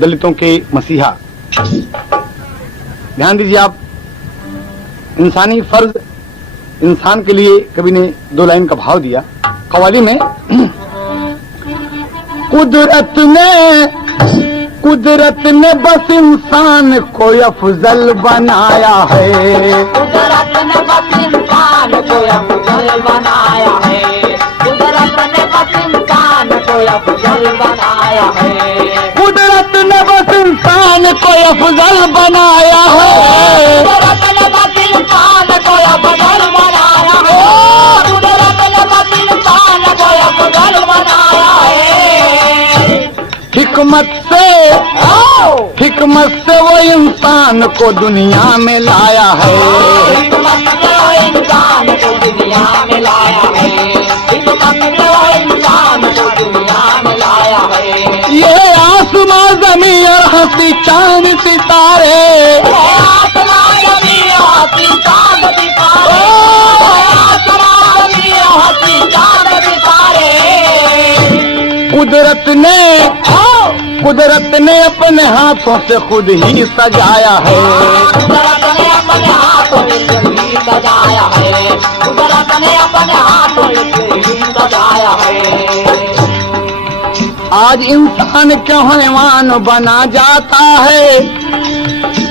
दलितों के मसीहा। ध्यान दीजिए आप, इंसानी फर्ज इंसान के लिए कवि ने 2 लाइन का भाव दिया कव्वाली में। कुदरत ने बस इंसान को अफजल बनाया है। कुदरत ने बस इंसान को अफजल बनाया है। कुदरत ने बस इंसान को अफजल बनाया है। कुदरत ने बस इंसान को अफजल बनाया है। कुदरत ने बस इंसान को अफजल बनाया है। कुदरत ने बस इंसान को अफजल बनाया है। हिकमत से वो इंसान को दुनिया में लाया है। हिकमत से वो इंसान को दुनिया में लाया है। हिकमत से वो इंसान को दुनिया में लाया है। ये आसमां ज़मीन और हंसी चांद सितारे, आसमां ज़मीन और हंसी चांद सितारे, आसमां ज़मीन और हंसी चांद सितारे। कुदरत ने अपने हाथों से खुद ही सजाया है। कुदरत ने अपने हाथों से ही सजाया है। कुदरत ने अपने हाथों से ही सजाया है। आज इंसान क्यों हैवान बना जाता है,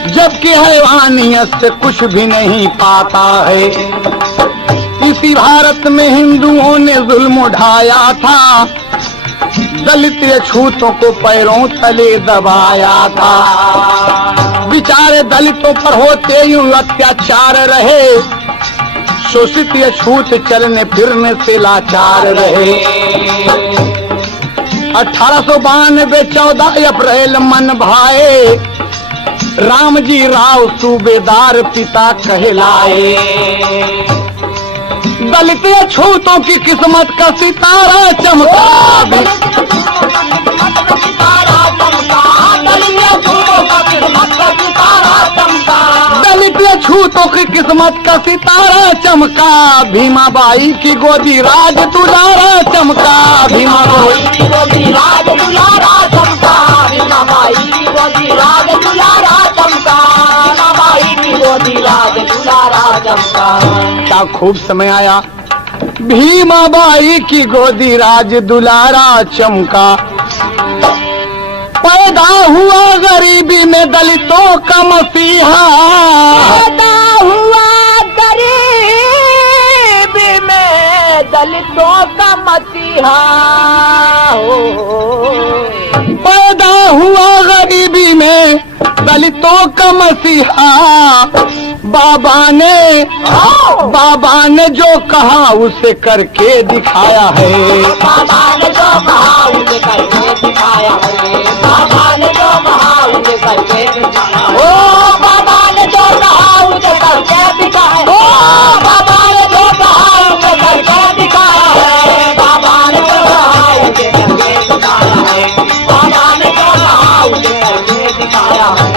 जबकि हैवानियत से कुछ भी नहीं पाता है। इसी भारत में हिंदुओं ने जुल्म उठाया था, दलित छूतों को पैरों तले दबाया था। बेचारे दलितों पर होते यूं अत्याचार रहे, शोषित ये छूत चलने फिरने से लाचार रहे। 1892 14 अप्रैल मन भाए, राम जी राव सूबेदार पिता कहलाए। दलित छूतों की किस्मत का सितारा चमका। दलित छूतों की किस्मत का सितारा चमका। भीमाबाई की गोदी राज दुलारा चमका। भीमाबाई की गोदी राज दुलारा चमका। भीमाबाई की गोदी राज दुलारा चमका। भीमाबाई की गोदी राज दुलारा चमका। क्या खूब समय आया, भीमाबाई की गोदी राज दुलारा चमका। पैदा हुआ गरीबी में दलितों का मसीहा। पैदा हुआ गरीबी में दलितों का मसीहा। पैदा हुआ गरीबी में दलितों का मसीहा। बाबा ने जो कहा उसे करके दिखाया है। बाबा ने जो कहा उसे करके दिखाया है। बाबा ने जो कहा उसे करके दिखाया है। ओ बाबा ने जो कहा उसे करके दिखाया है। ओ बाबा ने जो कहा उसे करके दिखाया है। बाबा ने जो कहा उसे करके दिखाया है। बाबा ने जो कहा उसे करके दिखाया है।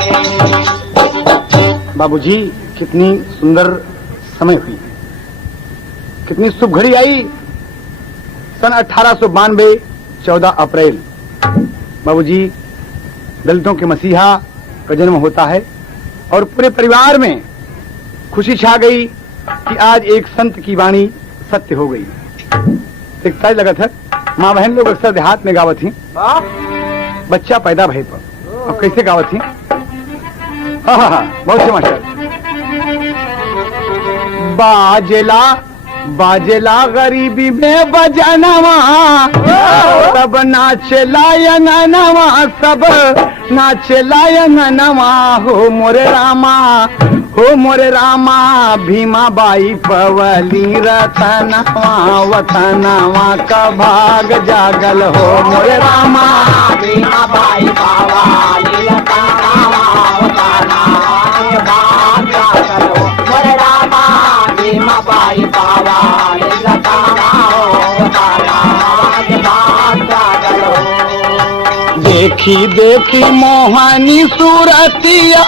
बाबूजी, कितनी सुंदर समय हुई, कितनी शुभ घड़ी आई। सन 1892 14 अप्रैल बाबूजी दलितों के मसीहा का जन्म होता है और पूरे परिवार में खुशी छा गई कि आज एक संत की वाणी सत्य हो गई। एक तय लगा था, माँ बहन लोग अक्सर देहात में गावत थी, बच्चा पैदा भय पर। अब कैसे गावत थी? हाँ, बहुत से मास्टर। बाजेला गरीबी में बजनवा, सब नाचला यंगनवा, सब नाचला यंगनवा। हो मोरे रामा भीमाबाई पवली रतनवा, वतनवा का भाग जागल। हो मोरे रामा भीमाबाई पवली रतनवा, वतनवा का भाग जागल। हो मोरे रामा भीमाबाई पवली रतनवा, वतनवा का भाग जागल। देखी मोहनी सूरतिया,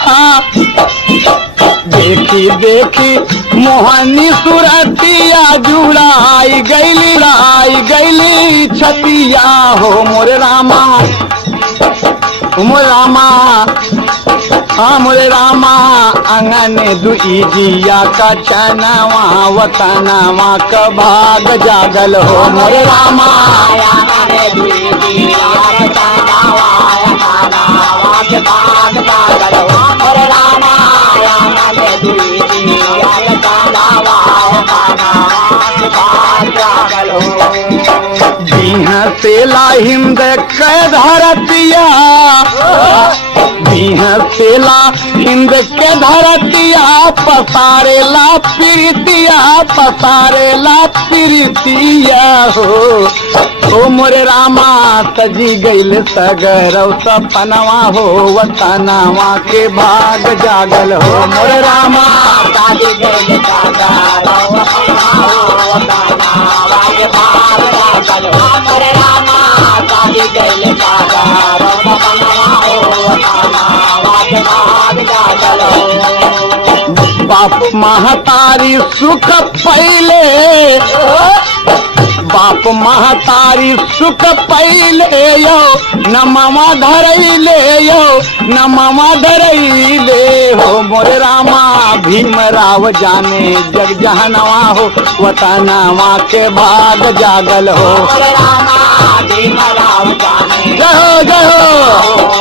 देखी मोहनी सूरतिया, जुड़ाई गईली छतिया। हो मोरे रामा मोरे रामा हाँ मोरे रामा अंगन दुई जिया का चनावा वतनावा का भाग जागल हो मोरे रामा बिहा सेला हिंद के धरतिया बिहा सेला हिंद के धरतिया पसारेला प्रीतिया हो ओ मोरे रामा सजी गईल सगरव सपनवा हो वतनवा के भाग जागल हो मोरे रामा सजी गईल सगरव सपनवा हो वतनवा के भाग जागल हो मोरे रामा सजी गईल सगरव सपनवा हो वतनवा के भाग जागल हो बाप महतारी सुख पहले बाप महतारी सुख पहले यो न मामा धरैले हो मोरे रामा भीमराव जाने जग जहनवा हो वतनवा के भाग जागल हो मोरे रामा भीमराव जाने जय हो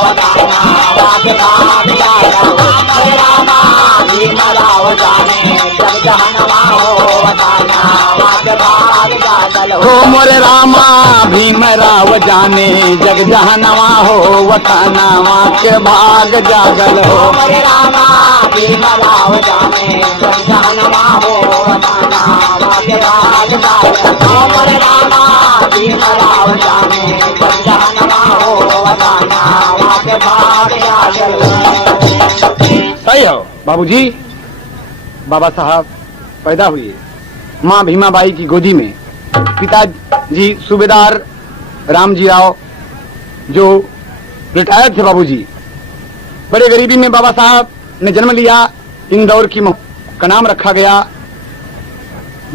वतनवा के भाग जागल हो मोरे रामा भीमराव जाने जग जहनवा हो वतनवा के भाग जागल हो मोरे रामा भीमराव जाने जग जहनवा हो वतनवा के भाग जागल हो मोरे रामा भीमराव जाने जग जहनवा हो वतनवा के भाग जागल हो मोरे रामा भीमराव जाने जग जहनवा हो वतनवा के भाग जागल हो। सही हो बाबूजी। बाबा साहब पैदा हुए माँ भीमाबाई की गोदी में। पिताजी सूबेदार रामजी राव जो रिटायर्ड थे बाबूजी। बड़े गरीबी में बाबा साहब ने जन्म लिया। इंदौर की का नाम रखा गया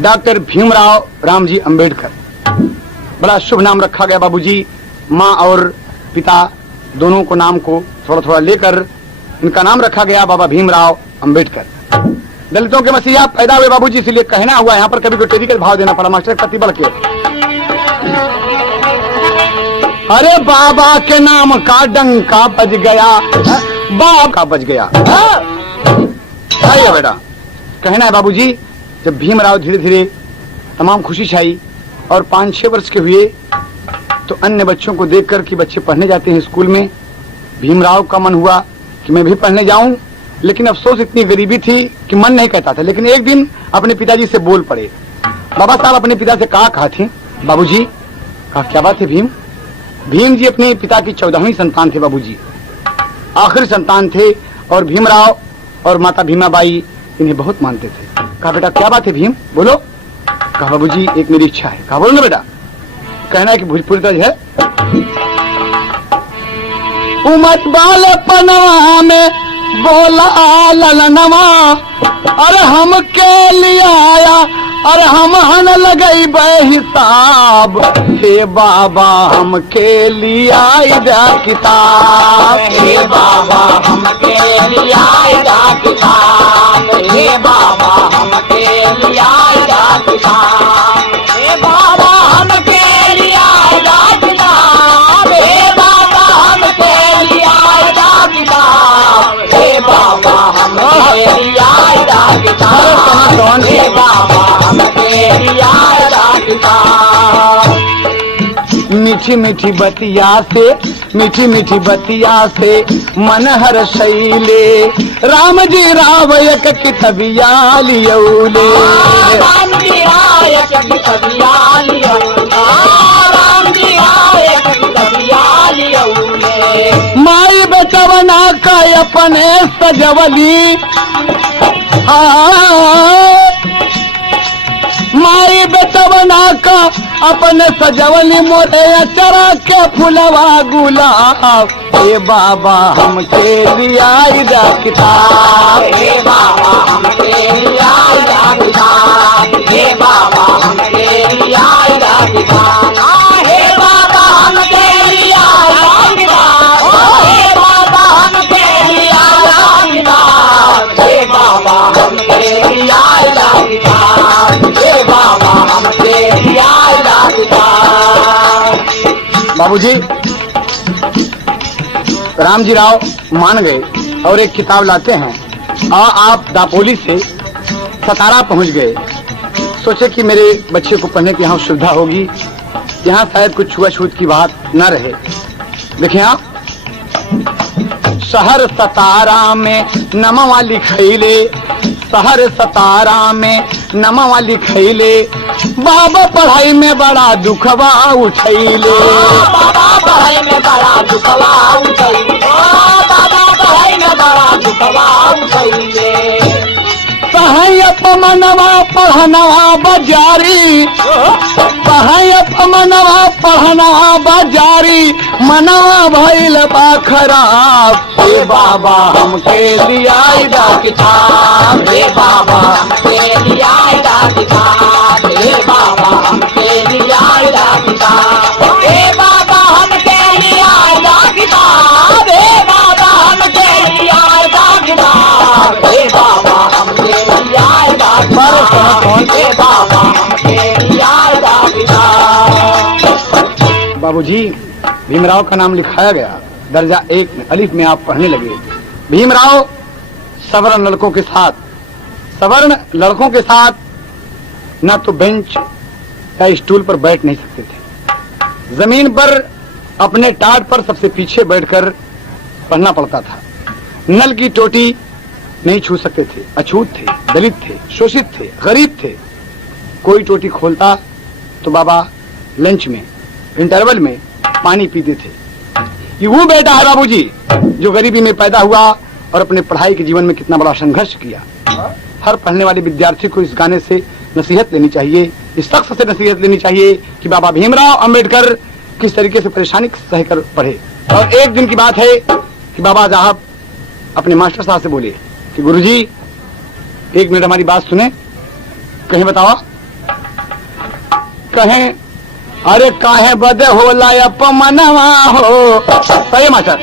डॉक्टर भीमराव रामजी अंबेडकर। बड़ा शुभ नाम रखा गया बाबूजी। माँ और पिता दोनों को नाम को थोड़ा थोड़ा लेकर इनका नाम रखा गया बाबा भीमराव अंबेडकर। दलितों के मसीहा पैदा हुए बाबूजी, इसलिए कहना हुआ यहाँ पर कभी कोई टेरी का भाव देना पड़ा मास्टर प्रतिबल के। अरे बाबा के नाम का डंका बज गया, बाप का बज गया। सही है बेटा, कहना है बाबूजी। जब भीमराव धीरे धीरे तमाम खुशी छाई और 5-6 वर्ष के हुए तो अन्य बच्चों को देखकर कि बच्चे पढ़ने जाते हैं स्कूल में, भीमराव का मन हुआ कि मैं भी पढ़ने जाऊं। लेकिन अफसोस इतनी गरीबी थी कि मन नहीं कहता था। लेकिन एक दिन अपने पिताजी से बोल पड़े। बाबा साहब अपने पिता से कहा थी बाबूजी, कहा क्या बात है भीम? भीम जी अपने पिता की 14वीं संतान थे बाबूजी, आखिरी संतान थे। और भीमराव और माता भीमाबाई इन्हें बहुत मानते थे। कहा बेटा क्या बात है भीम, बोलो। कहा बाबूजी एक मेरी इच्छा है। कहा बोलो ना बेटा। कहना है कि भोजपुरी तर्ज है। उमर बाले पनवा में बोला ललनवा, अरे हम के लिए आया, अरे हम हन लगई हिसाब। हे बाबा हम के लिए आई दा किताब, हे बाबा हम के लिए आई दा किताब, हे बाबा हम के लिए आई दा किताब, हे बाबा हम के लिए आई दा किताब, हे बाबा हम के लिए आई दा किताब, हे बाबा हम के लिए आई दा किताब, हे बाबा हम के लिए आई दा किताब। मीठी मीठी बतिया से मन हर शैले, राम जी राव एक कितबिया लियौले, राम जी राव एक कितबिया लियौले, राम जी राव एक कितबिया लियौले। माई बेटवना का अपने सजवली, माई बेटवना का अपने सजवली, मोरे अचरा के फुलवा गुलाब। हे बाबा हम के लिए आई दा किताब, हे बाबा हम के लिए आई दा किताब, हे बाबा हम के लिए आई दा किताब, हे बाबा हम के लिए आई दा किताब, हे बाबूजी, रामजी राव मान गए और एक किताब लाते हैं और आप दापोली से सतारा पहुंच गए। सोचे कि मेरे बच्चे को पढ़ने की यहाँ सुविधा होगी, यहाँ शायद कुछ छुआछूत की बात न रहे। देखिए आप, शहर सतारा में नमवा लिखैले, शहर सतारा में नमवा लिखैले, बाबा पढ़ाई में बड़ा दुखवा उठैले। बाबा पढ़ाई में बड़ा दुखवा उठैले, बाबा पढ़ाई में बड़ा दुखवा उठैले। सहायप मनवा पढ़नवा बजारी, सहायप मनवा पढ़नवा बजारी, मनवा भइल बा खराब। हे बाबा हमके दियाई दा किताब, हे बाबा हमके दियाई दा किताब, हे बाबा हमके दियाई दा किताब, हे बाबा हमके दियाई दा किताब, हे बाबा हमके दियाई दा किताब, हे बाबा हमके दियाई दा किताब, हे बाबा हमके दियाई दा किताब। बाबूजी, भीमराव का नाम लिखाया गया, दर्जा 1 में अलिफ में आप पढ़ने लगे। भीमराव सवर्ण लड़कों के साथ न तो बेंच या स्टूल पर बैठ नहीं सकते थे, जमीन पर अपने टाट पर सबसे पीछे बैठकर पढ़ना पड़ता था। नल की टोटी नहीं छू सकते थे, अछूत थे, दलित थे, शोषित थे, गरीब थे। कोई टोटी खोलता तो बाबा लंच में, इंटरवल में पानी पीते थे। ये वो बेटा है बाबूजी जो गरीबी में पैदा हुआ और अपने पढ़ाई के जीवन में कितना बड़ा संघर्ष किया। हर पढ़ने वाले विद्यार्थी को इस गाने से नसीहत लेनी चाहिए, इस शख्स से नसीहत लेनी चाहिए कि बाबा भीमराव अंबेडकर किस तरीके से परेशानी सहकर पढ़े। और एक दिन की बात है कि बाबा साहब अपने मास्टर साहब से बोले कि गुरुजी 1 मिनट हमारी बात सुने। कहें बताओ, कहें अरे काहे बदे होला अपमनवा हो। सही मास्टर,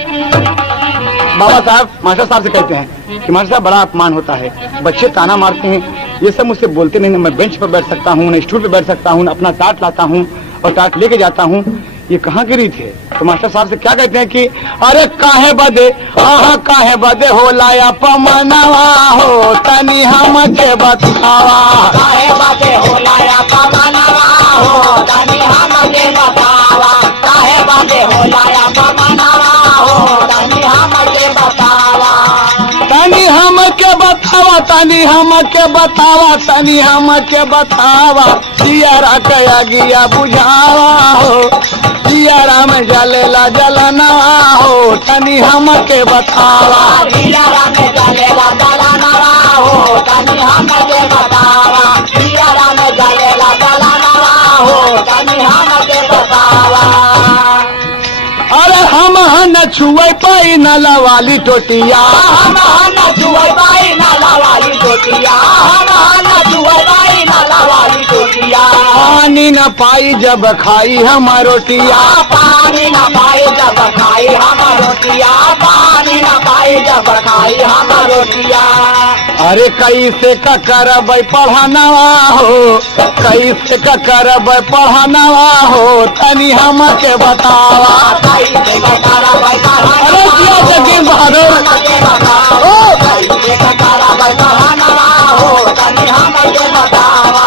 बाबा साहब मास्टर साहब से कहते हैं कि मास्टर साहब बड़ा अपमान होता है, बच्चे ताना मारते हैं, ये सब मुझसे बोलते नहीं, मैं बेंच पर बैठ सकता हूँ, न स्टूल पर बैठ सकता हूँ, न अपना टाट लाता हूँ और टाट लेके जाता हूँ, ये कहाँ की रीत है। तो मास्टर साहब से क्या कहते हैं कि अरे काहे बदे, काहे बदे होला अपमनवा हो, तनी हमके बतावा। काहे बदे होला अपमनवा हो, तनी हमके बतावा, काहे बदे होला अपमनवा हो, तनी हमके बतावा, तनी हमके बतावा, तनी हमके बतावा, तनी हमके बतावा, सियारा कया गिया बुझावा हो, सियारा में जलेला जलनवा हो, तनी हमके बतावा। सियारा में जलेला जलनवा हो, तनी हमके बतावा, सियारा में जलेला जलनवा हो, तनी हमके बतावा। अरे हम न छुए पाई नला वाली टोटिया, हम न छुए पाई नला वाली टोटिया, हम न छुए पाई नला वाली टोटिया, पानी न पाई जब खाई हम रोटिया, पानी न पाई जब खाई हम रोटिया, पानी न पाई जब खाई हम रोटिया। अरे कैसे का करब पढ़नवा हो, कैसे का करब पढ़नवा हो, तनी हमके बतावा। कैसे का करब पढ़नवा अरे जिया जगीर बहादुर, कैसे का करब पढ़नवा हो, तनी हमके बतावा।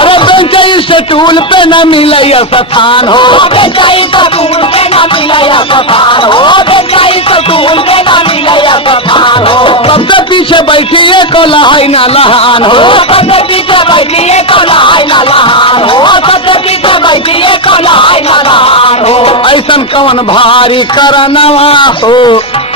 अरे बेंच स्टूल पे न मिले स्थान हो, बेचाई स्कूल पे न मिले स्थान हो, बेचाई स्कूल पे न मिले स्थान हो, सबसे पीछे बैठिए को लहाई न लहान हो, सबसे पीछे बैठिए को लहाई न लहान हो, सबसे पीछे बैठिए को लहाई न लहान हो। ऐसन कवन भारी करनवा हो,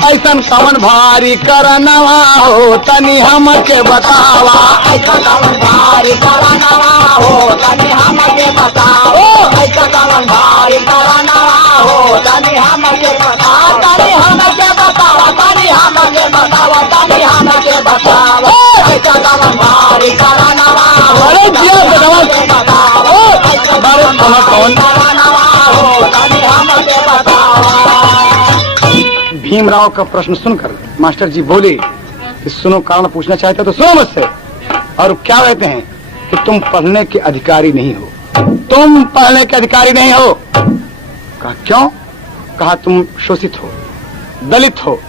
ऐसन कवन भारी करनवा हो, तनी हमके बतावा। ऐसा कवन भारी करनवा हो, तनी हमके बताओ, ऐसा कवन भारी करनवा हो, तनी हमके बताओ, तनी हमके बताओ, तनी हमके बताओ, तनी हमके बताओ, ऐसा कवन भारी करनवा हो, अरे जिया भगवान, बताओ, ऐसा कवन भारी करनवा हो, तनी हमके बताओ। भीमराव का प्रश्न सुनकर मास्टर जी बोले कि सुनो, कारण पूछना चाहते तो सुनो मुझसे। और क्या कहते हैं कि तुम पढ़ने के अधिकारी नहीं हो, तुम पढ़ने के अधिकारी नहीं हो। कहा क्यों? कहा तुम शोषित हो, दलित हो,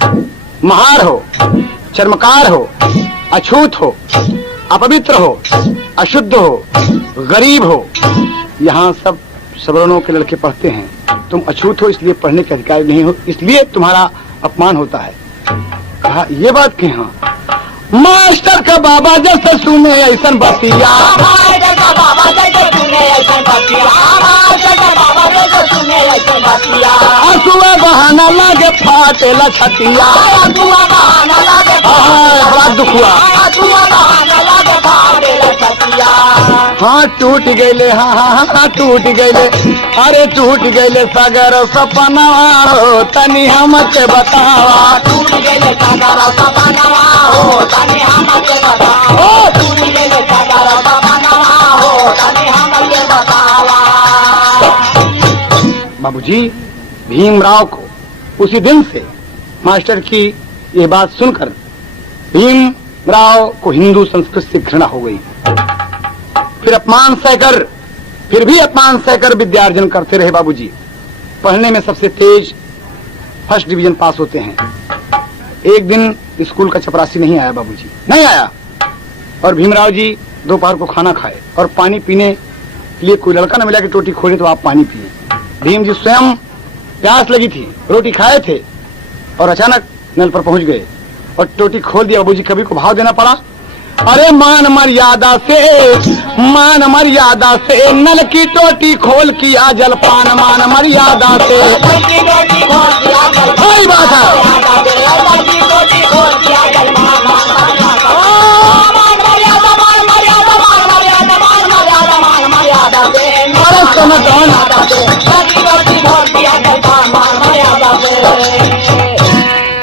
महार हो, चर्मकार हो, अछूत हो, अपवित्र हो, अशुद्ध हो, गरीब हो। यहाँ सब सवर्णों के लड़के पढ़ते हैं, तुम अछूत हो इसलिए पढ़ने के अधिकारी नहीं हो, इसलिए तुम्हारा अपमान होता है। कहा ये बात के हाँ मास्टर का बाबा जैसे सुने ऐसा बतिया, आंसुआ बहाना लागे फाटे छतिया, बड़ा दुख हुआ। हाँ टूट गए, हाँ टूट गए, अरे टूट गए सागर सपना हो तनी हमके बतावा। टूट गए सागर सपना हो तनी हमके बतावा, टूट गए सागर सपना हो तनी हमके बतावा। बाबूजी भीमराव को उसी दिन से मास्टर की ये बात सुनकर भीमराव को हिंदू संस्कृति से घृणा हो गई। फिर अपमान सहकर, फिर भी अपमान सहकर विद्यार्जन करते रहे बाबूजी। पढ़ने में सबसे तेज फर्स्ट डिवीजन पास होते हैं। एक दिन स्कूल का चपरासी नहीं आया बाबूजी, नहीं आया, और भीमराव जी दोपहर को खाना खाए और पानी पीने के लिए कोई लड़का न मिला कि टोटी खोले तो आप पानी पिए। भीम जी स्वयं प्यास लगी थी, रोटी खाए थे और अचानक नल पर पहुंच गए और टोटी खोल दिया। बाबूजी कभी को भाव देना पड़ा। अरे मान मर्यादा से नल की टोटी खोल किया जलपान, मान मर्यादा से। सही बात है।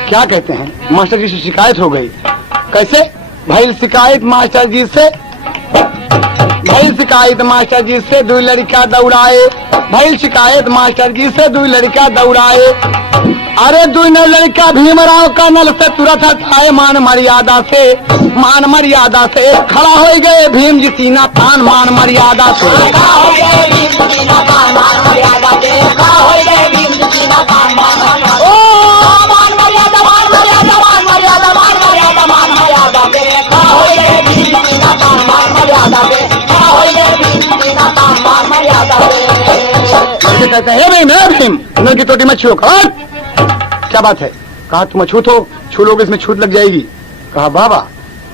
क्या कहते हैं, मास्टर जी से शिकायत हो गई। कैसे भाई शिकायत मास्टर जी से, भाई शिकायत मास्टर जी से, दो लड़का दौड़ाए, भाई शिकायत मास्टर जी से, दो लड़का दौड़ाए। अरे दो लड़का भीमराव का नल से तुरंत हटाए, मान मर्यादा से खड़ा हो गए भीम जी सीना तान, मान मर्यादा से। कहते हैं भीम नल की टोटी में छू। क्या बात है? कहा तुम अछूत हो, छू लोगे इसमें छूत लग जाएगी। कहा बाबा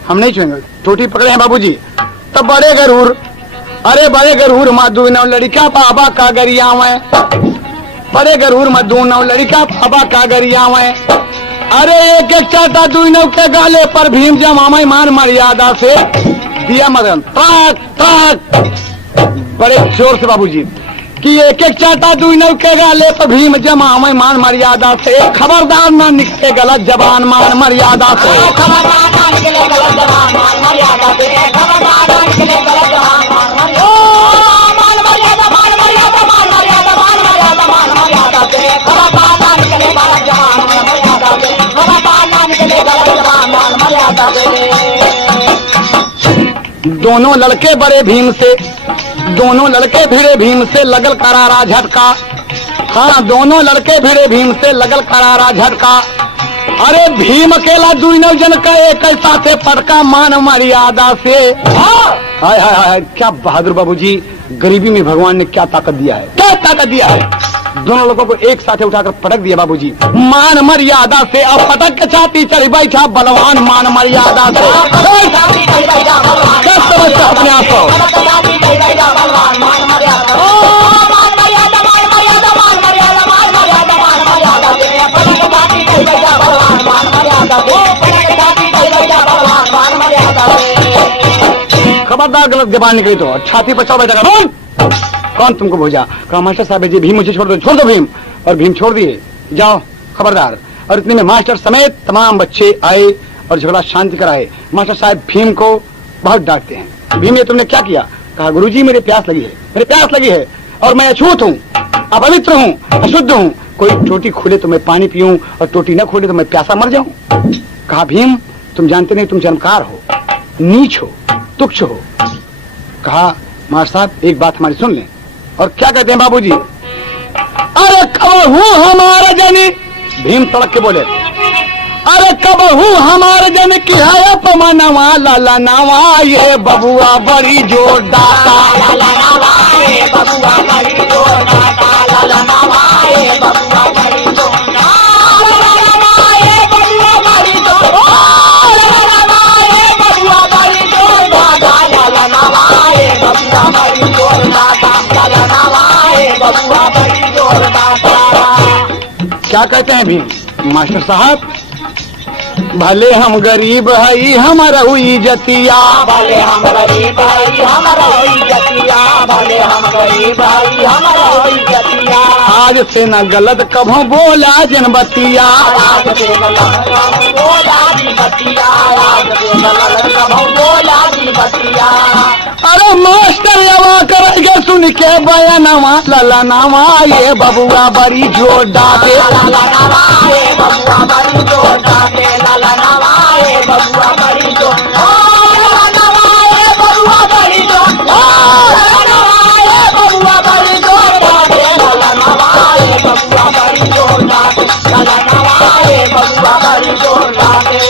हम नहीं छूएंगे, टोटी पकड़े हैं बाबूजी। तब बड़े गरूर, अरे बड़े गरूर मधु नौ लड़का बाबा का गरिया में, बड़े गरूर मधु नौ लड़का बाबा का गरिया में। अरे एक एक चाटा दू नौ के गाले पर भीम जमाई, मान मर्यादा से दिया मदन ताक ताक बड़े जोर से बाबूजी कि एक एक चाटा दू नौ के गाले पर भीम जमाई, मान मर्यादा से। खबरदार ना निकले गलत जबान, मान मर्यादा से। दोनों लड़के बड़े भीम से, दोनों लड़के भिड़े भीम से, लगल करारा झटका। हाँ दोनों लड़के भिड़े भीम से, लगल करारा झटका। अरे भीम अकेला दुई नौ जन का एक साथे पटका, मान मर्यादा से। हाय हाय हाय, क्या बहादुर बाबूजी, गरीबी में भगवान ने क्या ताकत दिया है, क्या ताकत दिया है। दोनों लोगों को एक साथे उठाकर पटक दिया बाबूजी, मान मर्यादा से। अब पटक के छाती चढ़ी बैठा बलवान, मान मर्यादा से। क्या समझता अपने आप को? खबरदार गलत जबान निकली तो छाती पर चढ़ बैठा। कौन तुमको भेजा? कहा मास्टर साहब जी भीम मुझे छोड़ दो भीम। और भीम छोड़ दिए, जाओ खबरदार। और इतने में मास्टर समेत तमाम बच्चे आए और झगड़ा शांति कराए। मास्टर साहब भीम को बहुत डांटते हैं। भीम ये तुमने क्या किया? कहा गुरुजी मेरे प्यास लगी है और मैं अछूत हूँ, अपवित्र हूँ, अशुद्ध हूँ। कोई टोटी खोले तो मैं पानी पीऊं और टोटी न खोले तो मैं प्यासा मर जाऊं। कहा भीम तुम जानते नहीं, तुम चमत्कार हो, नीच हो, तुच्छ हो। कहा मास्टर साहब एक बात हमारी सुन लें। और क्या कहते हैं बाबूजी? अरे कबहू हमारा जनी, भीम तड़क के बोले, अरे कबहू हमारे जन की है अपमानवा लाला नावा, ये बबुआ बड़ी जोर डाटा, लाला नवाए बबुआ बड़ी जोर डाटा, लाला नवाए बबुआ बड़ी जोर डाटा, लाला नवाए बबुआ बड़ी जोर, लाला नवाए बबुआ बड़ी जोर डाटा, लाला नवाए बबुआ बड़ी जोर डाटा, लाला नवाए बबुआ बड़ी जोर डाटा। क्या कहते हैं भीम? मास्टर साहब, भले हम गरीब हई हमारा हुई जतिया, भले हम गरीब हई हमारा होई जतिया, भले हम गरीब हई हमारा होई जतिया, आज से न गलत कभों बोला जनबतिया, आज से गलत कभों बोला दी बतिया, आज से गलत कभों बोला दी बतिया। अरे मास्टर यवा करेंगे सुन के बयानवा लाला नावा, ये बबुआ बड़ी जोर डाटे, लाला नवाए बबुआ बड़ी जोर डाटे, लाला नवाए बबुआ बड़ी जोर, लाला नवाए बबुआ बड़ी जोर, लाला नवाए बबुआ बड़ी जोर डाटे, लाला नवाए बबुआ बड़ी जोर डाटे, लाला नवाए बबुआ बड़ी जोर डाटे।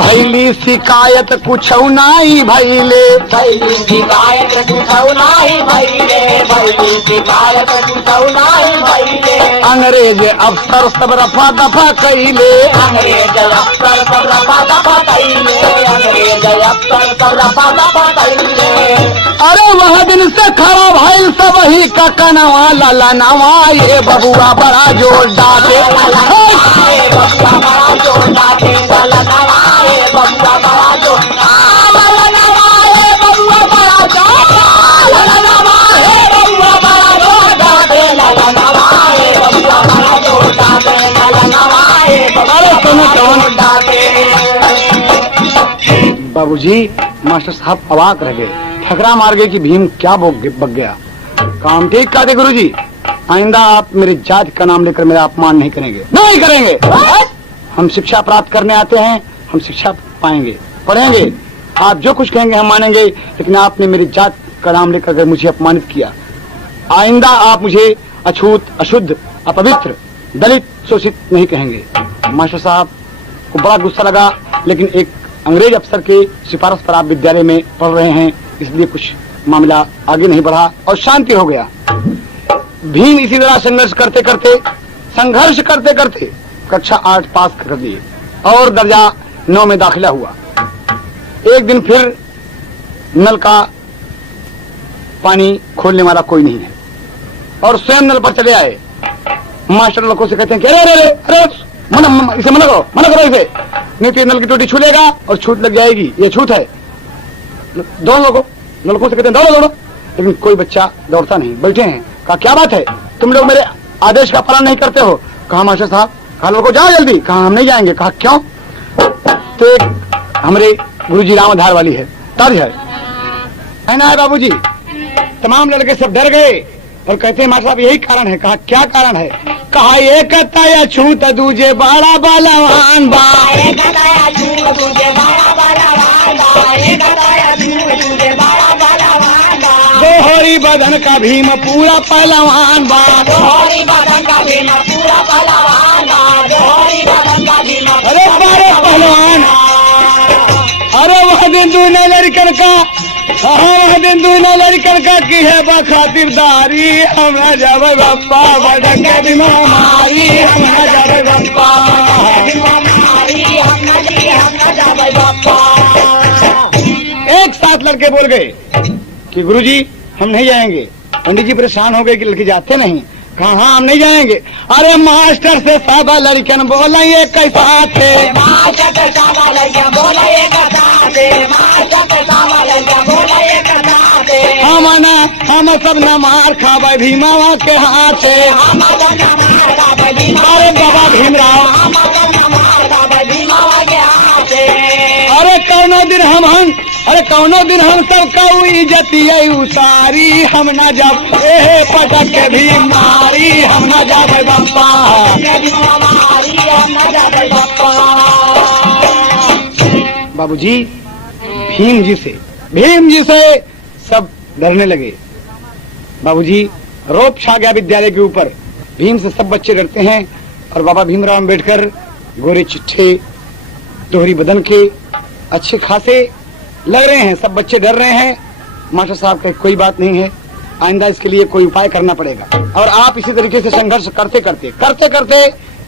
भैली शिकायत कुछ नाई भैले, भैली शिकायत कुछौ नाही भैले, भैली शिकायत कुछौ नाही भैले, अंग्रेज अफसर सब रफा दफा कैले, अंग्रेज अफसर सब रफा दफा कैले, अंग्रेज अफसर सब रफा दफा कैले। अरे वह दिन से खड़ा भैल सब ही का कनवा लाला नावा, ये बबुआ बड़ा जोर डाटे, लाला नवाए बबुआ बड़ा जोर डाटे, लाला नवाए बबुआ बड़ा जोर, लाला नवाए बबुआ बड़ा जोर, लाला नवाए बबुआ बड़ा जोर डाटे, लाला नवाए बबुआ बड़ा जोर डाटे, लाला नवाए बबुआ बड़ा जोर डाटे। बाबूजी, मास्टर साहब अवाक रह गए, ठकरा मार गए कि भीम क्या बक गया। काम ठीक कहते गुरुजी, आइंदा आप मेरी जाति का नाम लेकर मेरा अपमान नहीं करेंगे, नहीं करेंगे। हम शिक्षा प्राप्त करने आते हैं, हम शिक्षा पाएंगे, पढ़ेंगे, आप जो कुछ कहेंगे हम मानेंगे, लेकिन आपने मेरी जात का नाम लेकर अगर मुझे अपमानित किया, आइंदा आप मुझे अछूत, अशुद्ध, अपवित्र, दलित, शोषित नहीं कहेंगे। मास्टर साहब को बड़ा गुस्सा लगा, लेकिन एक अंग्रेज अफसर के सिफारिश पर आप विद्यालय में पढ़ रहे हैं, इसलिए कुछ मामला आगे नहीं बढ़ा और शांति हो गया। भीम इसी तरह संघर्ष करते करते कक्षा 8 पास कर दिए और दर्जा 9 में दाखिला हुआ। एक दिन फिर नल का पानी खोलने वाला कोई नहीं है और स्वयं नल पर चले आए। मास्टर लड़कों से कहते हैं कि अरे इसे मना करो इसे, नहीं तो ये नल की टोटी छू लेगा और छूट लग जाएगी, ये छूट है। दोनों लड़कों से कहते हैं दौड़ो, लेकिन कोई बच्चा दौड़ता नहीं, बैठे हैं। कहा क्या बात है, तुम लोग मेरे आदेश का पालन नहीं करते हो? कहा मास्टर साहब, कहा लड़को जाओ जल्दी। कहा हम नहीं जाएंगे। कहा क्यों? तो एक हमारे गुरुजी रामधार वाली है, तर्ज है ना है बाबूजी। तमाम लड़के सब डर गए और कहते हैं मास्टर साहब यही कारण है। कहा क्या कारण है? कहा एक या छूत दूजे बड़ा बलवान बा, दोहरी बदन का भीम पूरा पहलवान बा, अरे बारे पहलवान। अरे वह दिन दूना लड़कन का, वह दिन दूना लड़कन का की है बखातिरदारी, हमरा जब गप्पा बदन के बीमारी, हमरा जब गप्पा। एक साथ लड़के बोल गए कि गुरुजी हम नहीं जाएंगे। पंडित जी परेशान हो गए कि लड़के जाते नहीं। कहा हाँ हम नहीं जाएंगे। अरे मास्टर से सादा लड़कन बोला ये कैसा थे, हम सब न मार खावे भीमावा के हाथे। अरे बाबा भीमराव, अरे कौनो दिन हम सब का इज्जती उतारी, हम न जब पटक के भी मारी, हम न जावे बप्पा। बाबूजी भीम जी से सब डरने लगे। बाबूजी रोप छा गया विद्यालय के ऊपर। भीम से सब बच्चे डरते हैं और बाबा भीमराव अम्बेडकर गोरे चिट्ठे दोहरी बदन के अच्छे खासे लग रहे हैं। सब बच्चे डर रहे हैं। मास्टर साहब का कोई बात नहीं है, आइंदा इसके लिए कोई उपाय करना पड़ेगा। और आप इसी तरीके से संघर्ष करते करते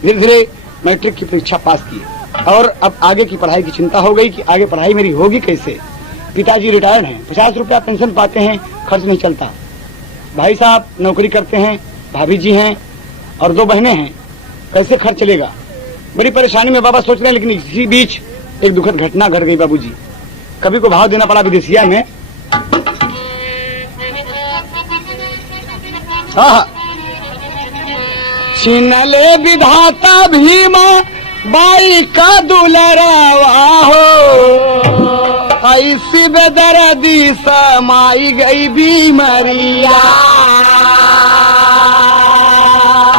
धीरे धीरे मैट्रिक की परीक्षा पास की और अब आगे की पढ़ाई की चिंता हो गई कि आगे पढ़ाई मेरी होगी कैसे। पिताजी रिटायर्ड हैं, 50 रुपया पेंशन पाते हैं, खर्च नहीं चलता। भाई साहब नौकरी करते हैं, भाभी जी हैं और 2 बहनें हैं, कैसे खर्च चलेगा। बड़ी परेशानी में बाबा सोच रहे हैं। लेकिन इसी बीच एक दुखद घटना घट गई बाबूजी। कभी को भाव देना पड़ा विदेशिया में। छीन ले विधाता भीमा बाई का दुलरावा हो, ऐसी बेदर्दी समाई गई बीमारिया।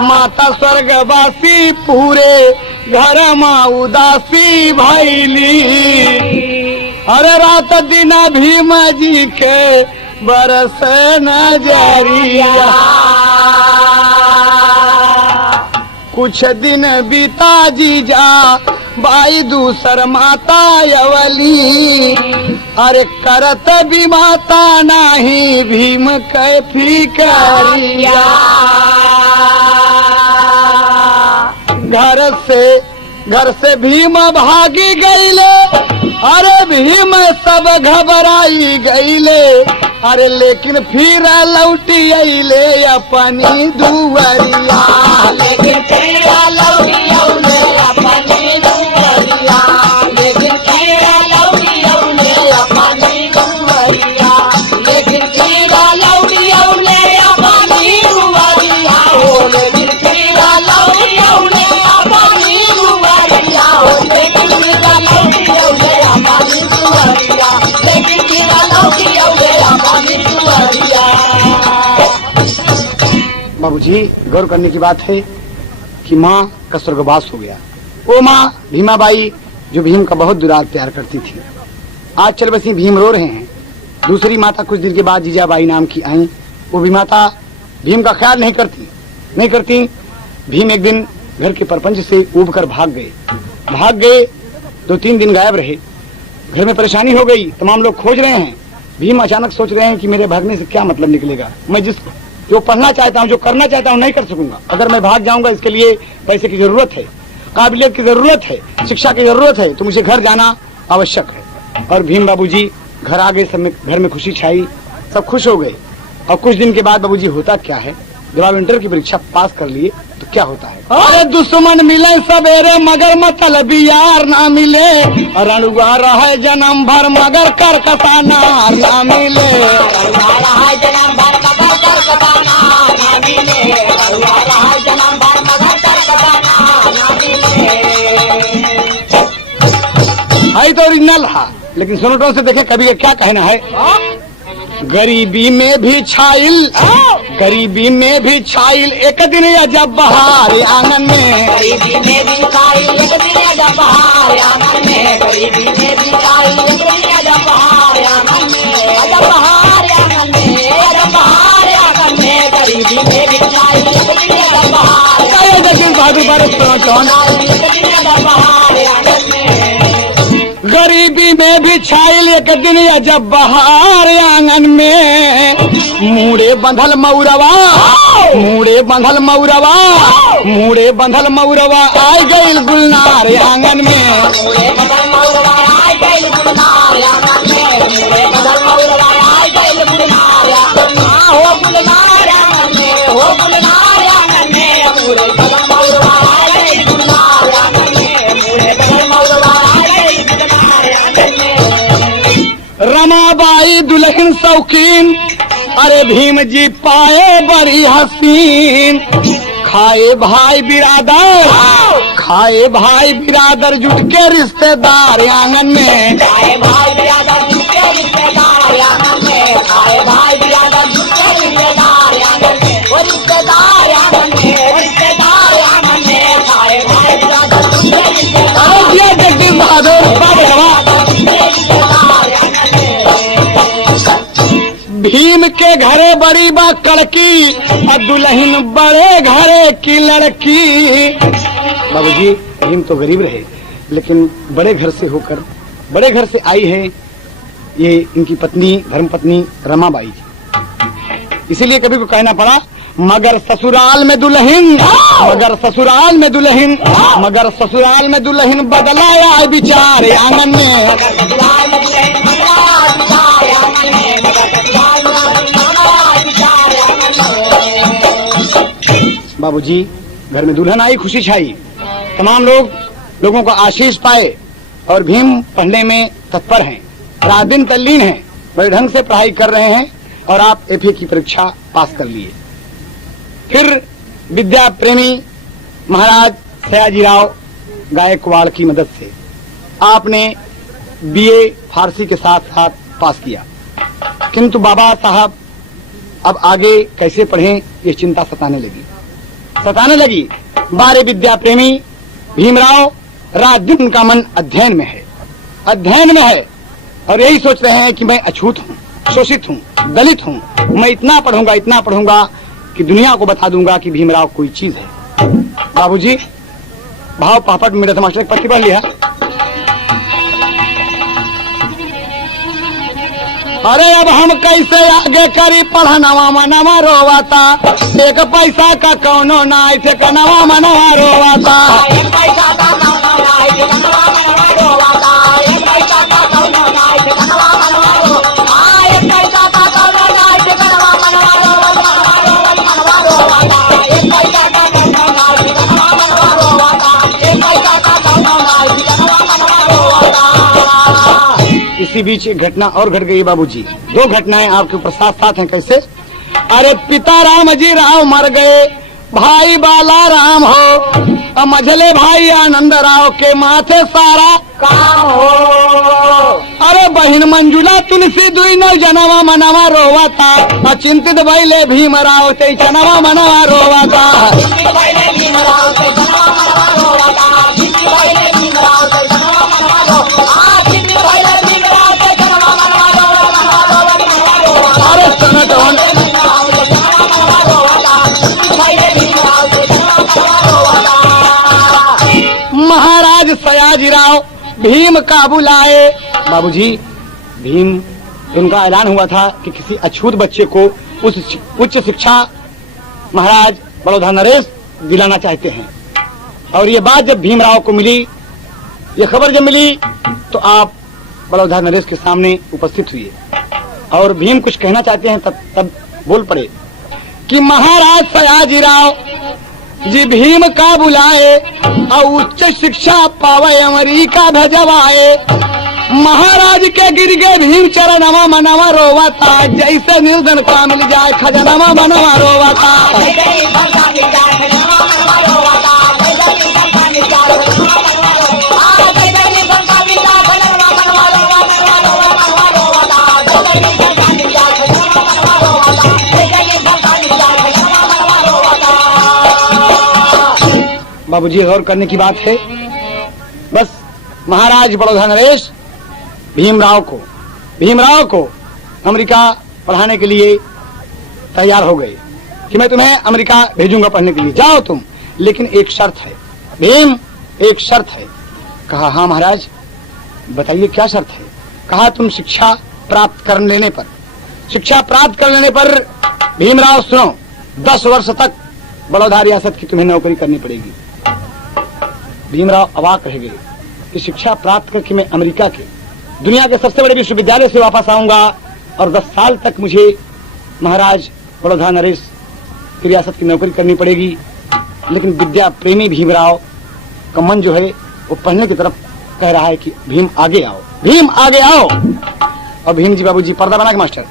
माता स्वर्गवासी पूरे घर माँ उदासी भैली, अरे रात दिन भीम जी के बरस नजरिया। कुछ दिन बीता जीजा बाई दूसर माता अवली, अरे करत भी माता नहीं भीम के फिकरिया। घर से भीम भागी गईले, अरे भीम सब घबराई गईले, अरे लेकिन फिर लौटी अइले अपनी दुवरिया। लेकिन फिर लौटी अइले अपनी दुवरिया, लेकिन फिर लौटी अइले अपनी दुवरिया, लेकिन फिर लौटी अइले अपनी दुवरिया हो, लेकिन फिर लौटी अइले अपनी दुवरिया हो, लेकिन फिर लौटी अइले अपनी दुवरिया, लेकिन फिर लौटी अइले अपनी दुवरिया। बाबूजी गौर करने की बात है कि माँ का स्वर्गवास हो गया। वो माँ भीमाबाई जो भीम का बहुत दुलार प्यार करती थी, आज चल बसी भीम रो रहे हैं। दूसरी माता कुछ दिन के बाद जीजाबाई नाम की आई। वो भी माता भीम का ख्याल नहीं करती। भीम एक दिन घर के परपंच से उब कर भाग गए। 2-3 दिन गायब रहे। घर में परेशानी हो गई, तमाम लोग खोज रहे हैं। भीम अचानक सोच रहे हैं कि मेरे भागने से क्या मतलब निकलेगा। मैं जो पढ़ना चाहता हूँ, जो करना चाहता हूँ, नहीं कर सकूंगा। अगर मैं भाग जाऊंगा, इसके लिए पैसे की जरूरत है, काबिलियत की जरूरत है, शिक्षा की जरूरत है, तो मुझे घर जाना आवश्यक है। और भीम बाबूजी घर आ गए। सब घर में खुशी छाई, सब खुश हो गए। और कुछ दिन के बाद बाबूजी होता क्या है, जब आप इंटर की परीक्षा पास कर लिए तो क्या होता है। अरे दुश्मन मिले सवेरे मगर मतलबी यार ना मिले, रणुआ रहे जन्म भर मगर कर कसाना ना मिले। है तो ओरिजिनल है, लेकिन सोनोटोन से देखें कभी क्या कहना है। गरीबी में भी छाइल एक दिन जब बहार आंगन में, गरीबी में भी छाइल एक दिन जब बहार आंगन में, गरीबी में भी छाइल एक दिन जब बहार आंगन में, जब बहार आंगन में, जब बहार आंगन में, गरीबी में भी छाइल एक दिन जब बहार गरीबी में भी छाइल एक दिन जब बहार आंगन में। मूड़े बंधल मऊरवा आई गईल गुलनार आंगन में। रमाबाई दुल्हन शौकीन, अरे भीम जी पाए बड़ी हसीन। खाए भाई बिरादर जुट के रिश्तेदार आंगन में, खाए भाई बिरादर जुट के रिश्तेदार आंगन में, खाए भाई बिरादर जुट के रिश्तेदार आंगन में, वो रिश्तेदार आंगन में, रिश्तेदार आंगन में, खाए भाई बिरादर जुट के रिश्तेदार। ये जगदीश बहादुर भीम के घरे बड़ी बा कड़की और दुल्हन बड़े घरे की लड़की। बाबूजी भीम तो गरीब रहे लेकिन बड़े घर से होकर बड़े घर से आई है ये इनकी पत्नी धर्म पत्नी रमाबाई जी। इसीलिए कभी को कहना पड़ा मगर ससुराल में दुल्हन, मगर ससुराल में दुल्हन, मगर ससुराल में दुल्हन बदलाया विचार आंगन में। बाबूजी घर में दुल्हन आई, खुशी छाई, तमाम लोगों को आशीष पाए और भीम पढ़ने में तत्पर हैं, रात दिन तल्लीन हैं, बड़े ढंग से पढ़ाई कर रहे हैं और आप एफए की परीक्षा पास कर लिए। फिर विद्या प्रेमी महाराज सयाजीराव गायकवाड़ की मदद से आपने बीए फारसी के साथ साथ पास किया, किंतु बाबा साहब अब आगे कैसे पढ़ें ये चिंता सताने लगी। बारे विद्या प्रेमी भीमराव रात दिन उनका मन अध्ययन में है और यही सोच रहे हैं कि मैं अछूत हूँ, शोषित हूँ, दलित हूँ, मैं इतना पढ़ूंगा कि दुनिया को बता दूंगा कि भीमराव कोई चीज है। बाबूजी भाव पापड़ मेरे मास्टर एक पत्ती पढ़ लिया। अरे अब हम कैसे आगे करी पढ़नवा मनवा रोवाता, एक पैसा का कौनो ना थे कनवा मनवा रोवाता। इसी बीच एक घटना और घट गई बाबूजी, दो घटनाएं आपके ऊपर साथ साथ हैं। कैसे? अरे पिता राम जी राव मर गए, भाई बाला राम हो, मझले भाई आनंद राव के माथे सारा काम हो। अरे बहन मंजुला तुलसी दुई नौ जनवा मनवा रोवाता, अचिंतित बैले भीमराव ते चनवा मनवा रोवाता। महाराज सयाजीराव भीम का बुलाए। बाबूजी भीम उनका ऐलान हुआ था कि किसी अछूत बच्चे को उच्च शिक्षा महाराज बड़ौदा नरेश दिलाना चाहते हैं। और ये बात जब भीमराव को मिली, ये खबर जब मिली तो आप बड़ौदा नरेश के सामने उपस्थित हुए और भीम कुछ कहना चाहते हैं। तब बोल पड़े कि महाराज सयाजीराव जी भीम का बुलाए और उच्च शिक्षा पावे अमेरिका भेजवाए। महाराज के गिर गए भीम चरणवा मनवा रोवाता, जैसे निर्धन का मिल जाए खजनवा मनवा रोवाता। बाबूजी गौर करने की बात है। बस महाराज बड़ौदा नरेश भीमराव को अमेरिका पढ़ाने के लिए तैयार हो गए कि मैं तुम्हें अमेरिका भेजूंगा पढ़ने के लिए, जाओ तुम, लेकिन एक शर्त है। भीम एक शर्त है। कहा हाँ महाराज बताइए क्या शर्त है। कहा तुम शिक्षा प्राप्त कर लेने पर भीमराव सुनो 10 वर्ष तक बड़ौदा रियासत की तुम्हें नौकरी करनी पड़ेगी। भीमराव अवाक रह गए कि शिक्षा प्राप्त करके मैं अमेरिका के दुनिया के सबसे बड़े विश्वविद्यालय से वापस आऊंगा और 10 साल तक मुझे महाराज बड़ौदा नरेश की रियासत की नौकरी करनी पड़ेगी। लेकिन विद्या प्रेमी भीमराव का मन जो है वो पढ़ने की तरफ कह रहा है कि भीम आगे आओ, भीम आगे आओ। और भीम जी बाबूजी पर्दा बना के मास्टर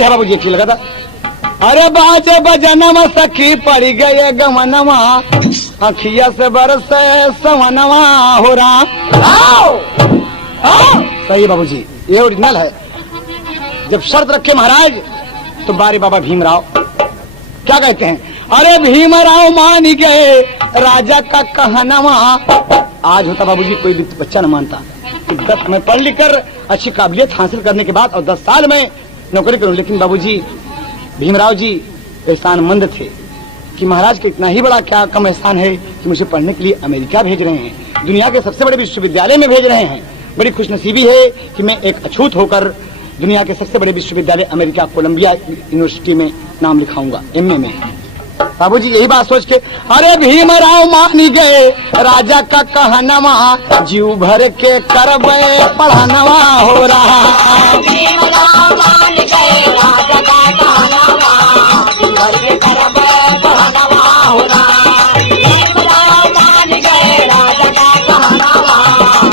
बाबूजी अच्छी लगा था। अरे बाजे बजनवा सखी पड़ी गए गमनवा, अखिया से बरसे सवनवा हो रहा। सही बाबूजी ये ओरिजिनल है। जब शर्त रखे महाराज तो बारे बाबा भीमराव क्या कहते हैं, अरे भीमराव मान गए राजा का कहनवा। आज होता बाबूजी कोई बच्चा न मानता, कि मैं पढ़ लिख कर अच्छी काबिलियत हासिल करने के बाद और 10 साल में नौकरी करूं। लेकिन बाबूजी भीमराव जी एहसानमंद थे कि महाराज का इतना ही बड़ा क्या कम एहसान है कि मुझे पढ़ने के लिए अमेरिका भेज रहे हैं, दुनिया के सबसे बड़े विश्वविद्यालय में भेज रहे हैं। बड़ी खुशनसीबी है कि मैं एक अछूत होकर दुनिया के सबसे बड़े विश्वविद्यालय अमेरिका कोलंबिया यूनिवर्सिटी में नाम लिखाऊंगा, एमए में। बाबूजी यही बात सोच के अरे भीमराव मान गए राजा का कहनवा, जीव भर के करबे पढ़नवा हो रहा। भीमराव मान गए राजा का कहनवा, जीव भर के करबे पढ़नवा हो रहा। भीमराव मान गए राजा का कहनवा,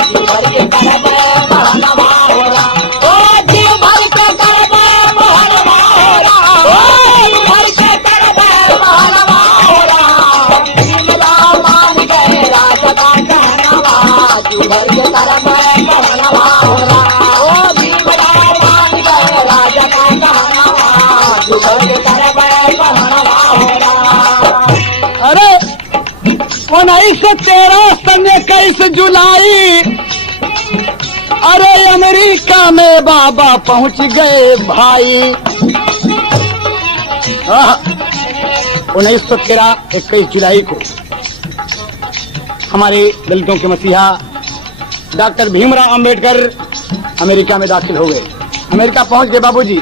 जीव भर के करबे पढ़नवा हो रहा। ओ जीव भर के करबे पढ़नवा हो रहा। ओ जीव भर के करबे पढ़नवा हो रहा। भीमराव मान गए राजा का कहनवा, जीव भर के करबे पढ़नवा हो रहा। ओ भीमराव मान गए राजा का कहनवा, जीव भर के करबे पढ़नवा हो रहा। अरे 1913 सन 21 जुलाई, अरे अमेरिका में बाबा पहुंच गए भाई। 1913 21 जुलाई को हमारे दलितों के मसीहा डॉक्टर भीमराव अंबेडकर अमेरिका में दाखिल हो गए। अमेरिका पहुंच गए बाबूजी।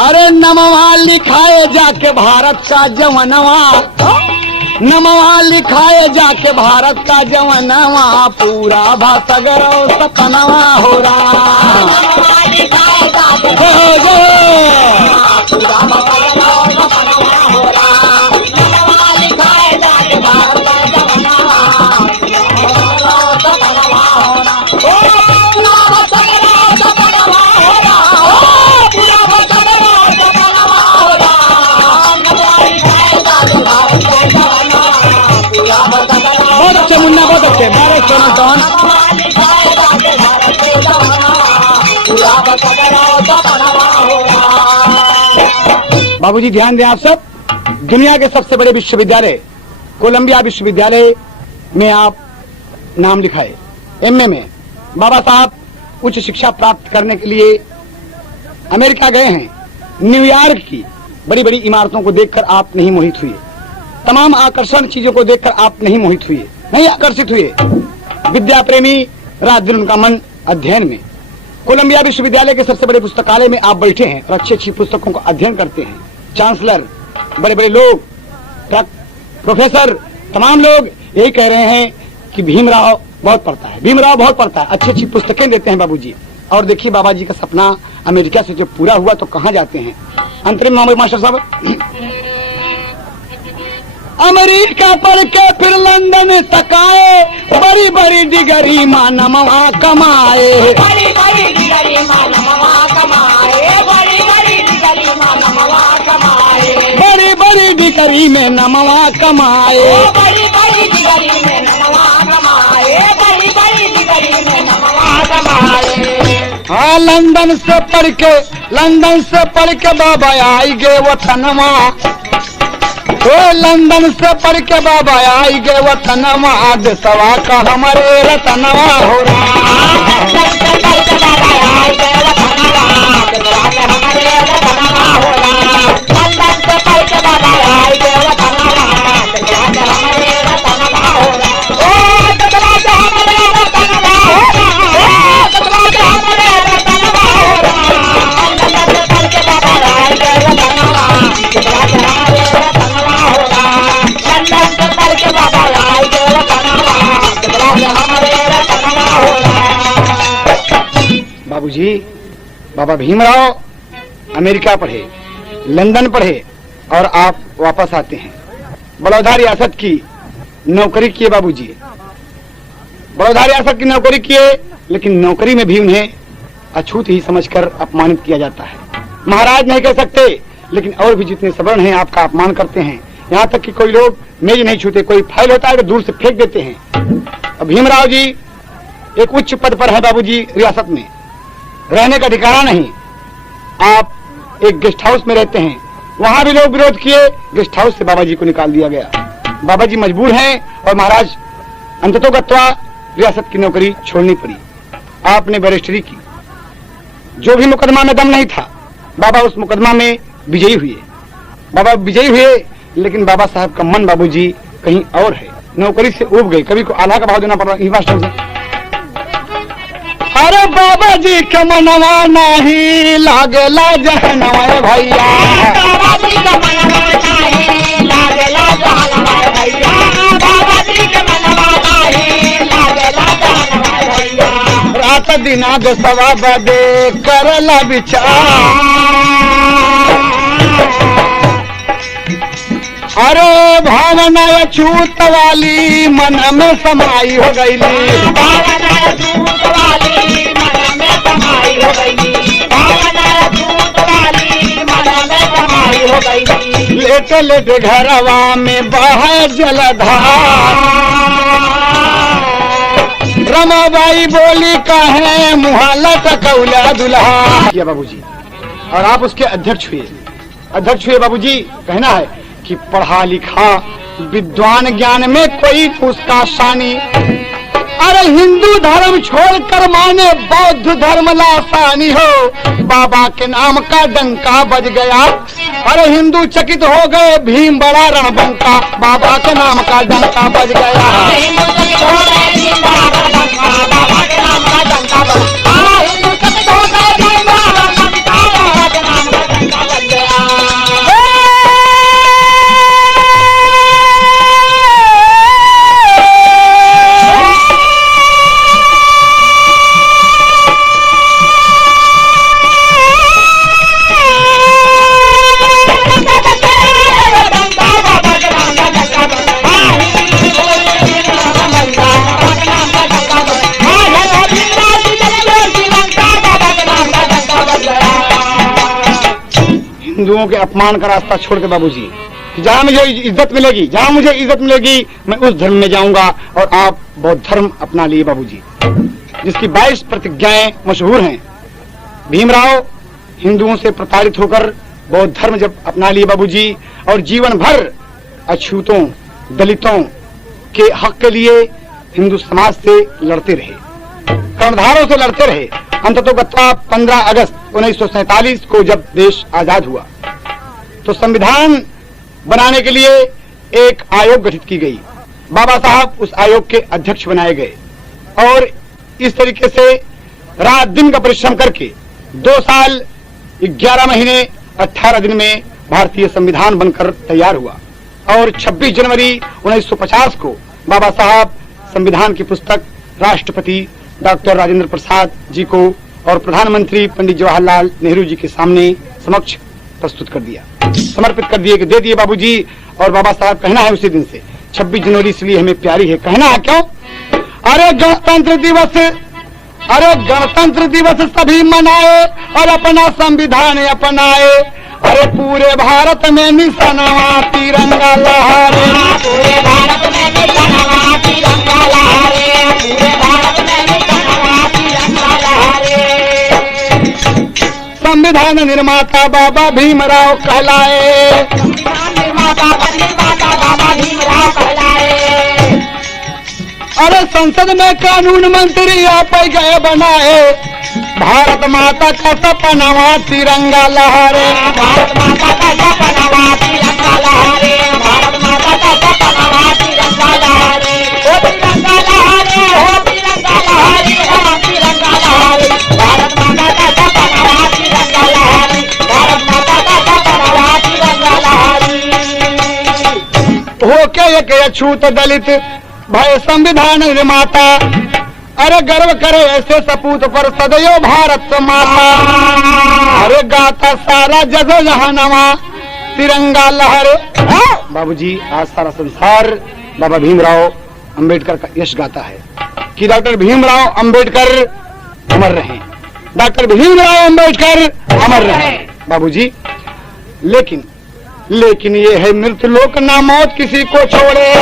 अरे नमवा लिखाए जाके भारत का जवनवा, नमवा लिखाए जाके भारत का जवनवा, पूरा भाषागरव सपनवा हो रहा। नमवा लिखाए जाके पूरा भाषागरव सपनवा हो रहा। नमवा लिखाए जाके भारत का जवनवा, सपनवा हो रहा। ओ पूरा भाषागरव सपनवा हो रहा। ओ पूरा भाषागरव सपनवा हो रहा। नमवा लिखाए जाके भारत का जवनवा, पूरा भाषागरव। बहुत अच्छे मुन्ना, बहुत अच्छे। बारह सोना कौन नमवा लिखाए जाके भारत के जवनवा, पूरा भाषागरव सपनवा हो रहा। बाबूजी ध्यान दें आप सब, दुनिया के सबसे बड़े विश्वविद्यालय कोलंबिया विश्वविद्यालय में आप नाम लिखाए, एमए में। बाबा साहब उच्च शिक्षा प्राप्त करने के लिए अमेरिका गए हैं। न्यूयॉर्क की बड़ी बड़ी इमारतों को देखकर आप नहीं मोहित हुए, तमाम आकर्षण चीजों को देखकर आप नहीं मोहित हुए, नहीं आकर्षित हुए। विद्या प्रेमी, रात दिन उनका मन अध्ययन में। कोलंबिया विश्वविद्यालय के सबसे बड़े पुस्तकालय में आप बैठे हैं और अच्छी अच्छी पुस्तकों का अध्ययन करते हैं। चांसलर, बड़े बड़े लोग, प्रोफेसर, तमाम लोग यही कह रहे हैं कि भीमराव बहुत पढ़ता है, भीमराव बहुत पढ़ता है, अच्छी अच्छी पुस्तकें देते हैं बाबूजी। और देखिए बाबा जी का सपना अमेरिका से जब पूरा हुआ तो कहाँ जाते हैं। अंतरिम मोहम्मद मास्टर साहब, अमेरिका पढ़ के फिर लंदन तक आए, बड़ी बड़ी डिग्री मानवा कमाए। बड़ी बड़ी डिग्री मानवा कमाए, बड़ी बड़ी डिग्री मानवा कमाए। बड़ी बड़ी डिग्री में नमवा कमाए। बड़ी बड़ी डिग्री में नमवा कमाए, बड़ी बड़ी डिग्री में नमवा कमाए। हाँ लंदन से पढ़ के बाबा आई गए वतनवा। लंदन से पढ़ के बाबा आई गए वतनवा, देशवा का हमारे रतनवा हो रहा। लंदन से पढ़ के बाबा आई गए वतनवा, देशवा का हमारे रतनवा हो रहा। लंदन से पढ़ के बाबा आई गए वतनवा, देशवा का हमारे रतनवा हो रहा। ओ देशवा का हमारे रतनवा हो रहा। ओ देशवा का हमारे रतनवा हो रहा। लंदन से पढ़ के बाबा आई गए वतनवा, देशवा का हमारे रतनवा हो रहा। लंदन से पढ़ के बाबा आई गए वतनवा, देशवा का हमारे रतनवा हो रहा। बाबूजी, बाबा भीमराव अमेरिका पढ़े, लंदन पढ़े और आप वापस आते हैं। बड़ौदा रियासत की नौकरी किए बाबूजी, बड़ौदा रियासत की नौकरी किए, लेकिन नौकरी में भी उन्हें अछूत ही समझकर अपमानित किया जाता है। महाराज नहीं कह सकते, लेकिन और भी जितने सवर्ण हैं आपका अपमान करते हैं। यहाँ तक कि कोई लोग मेज नहीं छूते, कोई फाइल होता है तो दूर से फेंक देते हैं। भीमराव जी एक उच्च पद पर है बाबूजी रियासत में, रहने का ठिकाना नहीं। आप एक गेस्ट हाउस में रहते हैं, वहां भी लोग विरोध किए, गेस्ट हाउस से बाबा जी को निकाल दिया गया। बाबा जी मजबूर हैं और महाराज अंततोगत्वा रियासत की नौकरी छोड़नी पड़ी। आपने बैरिस्टरी की। जो भी मुकदमा में दम नहीं था, बाबा उस मुकदमा में विजयी हुए। बाबा विजयी हुए, लेकिन बाबा साहब का मन बाबूजी कहीं और है। नौकरी से उब गए, कभी को आधा का भाव देना पड़ रहा है। अरे बाबा जी के मनवा नहीं लागेला जहनवा भैया, बाबा जी का मनवा नहीं लागेला जहनवा भैया, बाबा जी का मनवा नहीं लागेला जहनवा भैया। रात दिना दसवा बदे करला विचार, अरे भावना छूत वाली मन में समाई हो गई, भावना छूत वाली मन में समाई हो गई, भावना छूत वाली मन में समाई हो गई। लेटे लेटे घरवा में बहे जलधार, रमाबाई बोली कहे मुहल्ला टकौला दुल्हा किया बाबूजी। और आप उसके अध्यक्ष हुए बाबूजी। कहना है कि पढ़ा लिखा विद्वान ज्ञान में कोई उसका शानी, अरे हिंदू धर्म छोड़कर माने बौद्ध धर्म लासानी हो। बाबा के नाम का डंका बज गया, अरे हिंदू चकित हो गए, भीम बड़ा रणबंका। बाबा के नाम का डंका बज गया, बाबा के नाम का डंका बज गया, हिंदू चकित हो गए, भीम बड़ा रणबंका। बाबा के नाम का डंका बज गया। हिंदुओं के अपमान का रास्ता छोड़ के बाबूजी, जहाँ मुझे इज्जत मिलेगी, जहाँ मुझे इज्जत मिलेगी, मैं उस धर्म में जाऊंगा। और आप बौद्ध धर्म अपना लिए बाबूजी, जिसकी 22 प्रतिज्ञाएं मशहूर हैं। भीमराव हिंदुओं से प्रताड़ित होकर बौद्ध धर्म जब अपना लिए बाबूजी, और जीवन भर अछूतों दलितों के हक के लिए हिंदू समाज से लड़ते रहे, कर्णधारों से लड़ते रहे। अंततोगत्वा 15 अगस्त 1947 को जब देश आजाद हुआ, तो संविधान बनाने के लिए एक आयोग गठित की गई। बाबा साहब उस आयोग के अध्यक्ष बनाए गए, और इस तरीके से रात दिन का परिश्रम करके 2 साल 11 महीने 18 दिन में भारतीय संविधान बनकर तैयार हुआ। और 26 जनवरी 1950 को बाबा साहब संविधान की पुस्तक राष्ट्रपति डॉक्टर राजेंद्र प्रसाद जी को और प्रधानमंत्री पंडित जवाहरलाल नेहरू जी के सामने समक्ष प्रस्तुत कर दिया, समर्पित कर दिए, कि दे दिए बाबूजी। और बाबा साहब कहना है उसी दिन से 26 जनवरी इसलिए हमें प्यारी है। कहना है क्यों? अरे गणतंत्र दिवस सभी मनाए और अपना संविधान अपनाए। अरे पूरे भारत में निशानवा तिरंगा लहरे, पूरे भारत में निशानवा तिरंगा लहरे, पूरे भारत में निशानवा तिरंगा लहरे। संविधान निर्माता बाबा भीमराव कहलाए, संविधान निर्माता बाबा भीमराव कहलाए। अरे संसद में कानून मंत्री आप गए बनाए। भारत माता का सपनावा तिरंगा लहरे, भारत माता का सपनावा तिरंगा लहरे, भारत माता का सपनावा तिरंगा लहरे। ओ तिरंगा लहरे, हो तिरंगा लहरे, हो तिरंगा लहरे। भारत माता का सपनावा तिरंगा लहरे, भारत माता का सपनावा तिरंगा लहरे। होके एक अछूत दलित भय संविधान निर्माता। अरे गर्व करे ऐसे सपूत पर सदैव भारत माता। अरे गाता सारा जगह जहानवा तिरंगा लहरे। बाबूजी आज सारा संसार बाबा भीमराव अंबेडकर का यश गाता है कि डॉक्टर भीमराव अंबेडकर अमर रहे, डॉक्टर भीमराव अंबेडकर अमर रहे बाबूजी। लेकिन ये है मृत्यु लोक ना मौत किसी को छोड़े,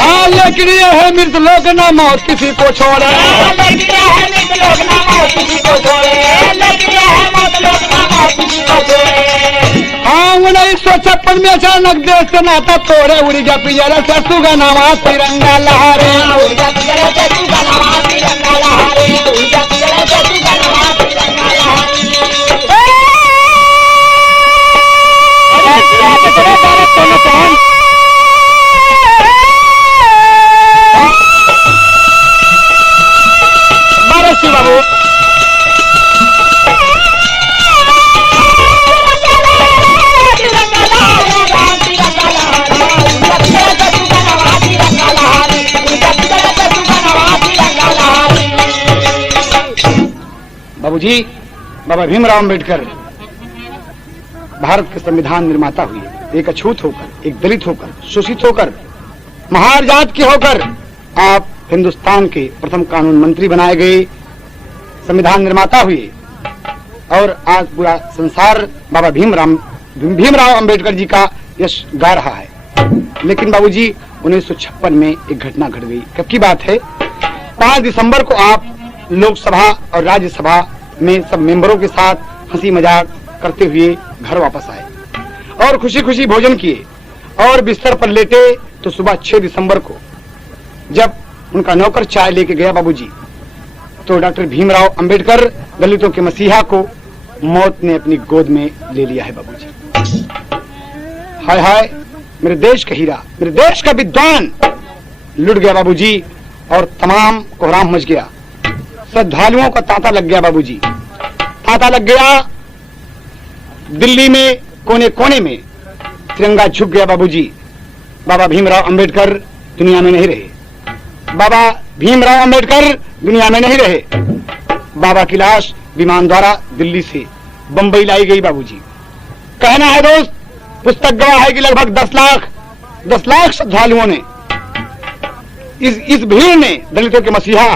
हाँ लेकिन ये है मृत्यु लोक ना मौत किसी को छोड़े। हाँ 1956 में अचानक देश से नाता तोड़े, उड़ गया पिंजरा से सुगनावा तिरंगा लहरे। बाबू बाबूजी, बाबा भीमराव अंबेडकर भारत के संविधान निर्माता हुए, एक अछूत होकर, एक दलित होकर, शोषित होकर, महार जात के होकर आप हिंदुस्तान के प्रथम कानून मंत्री बनाए गए, संविधान निर्माता हुए और आज पूरा संसार बाबा भीमराव अंबेडकर जी का यश गा रहा है। लेकिन बाबूजी 1956 में एक घटना घट गई। कब की बात है? 5 दिसंबर को आप लोकसभा और राज्यसभा में सब मेंबरों के साथ हंसी मजाक करते हुए घर वापस आए और खुशी खुशी भोजन किए और बिस्तर पर लेटे तो सुबह 6 दिसंबर को जब उनका नौकर चाय लेके गया बाबूजी, तो डॉक्टर भीमराव अंबेडकर, दलितों के मसीहा को मौत ने अपनी गोद में ले लिया है बाबूजी। हाय हाय, मेरे देश का हीरा, मेरे देश का विद्वान लुट गया बाबूजी और तमाम कोहराम मच गया। श्रद्धालुओं का तांता लग गया बाबूजी, तांता लग गया। दिल्ली में कोने कोने में तिरंगा झुक गया बाबूजी। बाबा भीमराव अंबेडकर दुनिया में नहीं रहे, बाबा भीमराव अंबेडकर दुनिया में नहीं रहे। बाबा की लाश विमान द्वारा दिल्ली से बंबई लाई गई बाबूजी। कहना है दोस्त, पुस्तक गवाह है कि लगभग 10 लाख श्रद्धालुओं ने, इस भीड़ ने दलितों के मसीहा,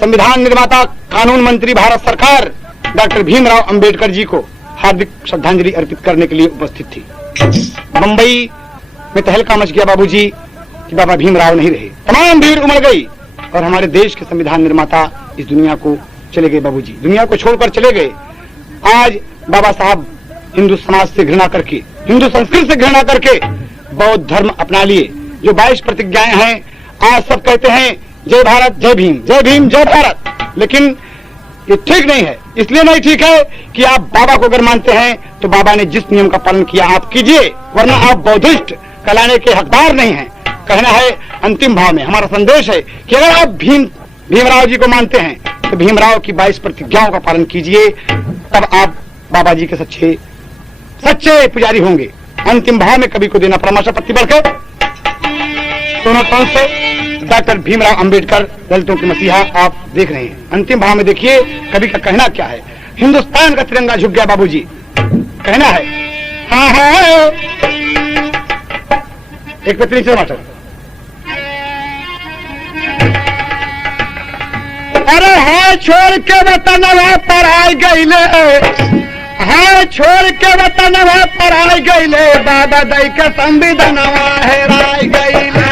संविधान निर्माता, कानून मंत्री भारत सरकार डॉक्टर भीमराव अंबेडकर जी को हार्दिक श्रद्धांजलि अर्पित करने के लिए उपस्थित थी। बंबई में तहलका मच गया बाबूजी कि बाबा भीमराव नहीं रहे। तमाम भीड़ उमड़ गई और हमारे देश के संविधान निर्माता इस दुनिया को चले गए बाबूजी, दुनिया को छोड़कर चले गए। आज बाबा साहब हिंदू समाज से घृणा करके, हिंदू संस्कृति से घृणा करके बौद्ध धर्म अपना लिए। जो 22 प्रतिज्ञाएं हैं, आज सब कहते हैं जय भारत, जय भीम, जय भीम, जय भारत। लेकिन ये ठीक नहीं है। इसलिए नहीं ठीक है कि आप बाबा को अगर मानते हैं तो बाबा ने जिस नियम का पालन किया आप कीजिए, वरना आप बौद्धिस्ट कहलाने के हकदार नहीं हैं। कहना है अंतिम भाव में हमारा संदेश है कि अगर आप भीमराव जी को मानते हैं तो भीमराव की 22 प्रतिज्ञाओं का पालन कीजिए, तब आप बाबा जी के सच्चे पुजारी होंगे। अंतिम भाव में कभी को देना परामर्श पत्ती बढ़कर दोनों कौन से डॉक्टर भीमराव अंबेडकर, दलितों के मसीहा आप देख रहे हैं। अंतिम भाव में देखिए कवि का कहना क्या है। हिंदुस्तान का तिरंगा झुक गया बाबूजी, कहना है। हाँ हाँ, एक पत्नी से मास्टर, अरे है छोड़ के वतन पर आई गईले, है छोड़ के वतन पर आई गईले, बाबा दई के संविधान हेराई गईले।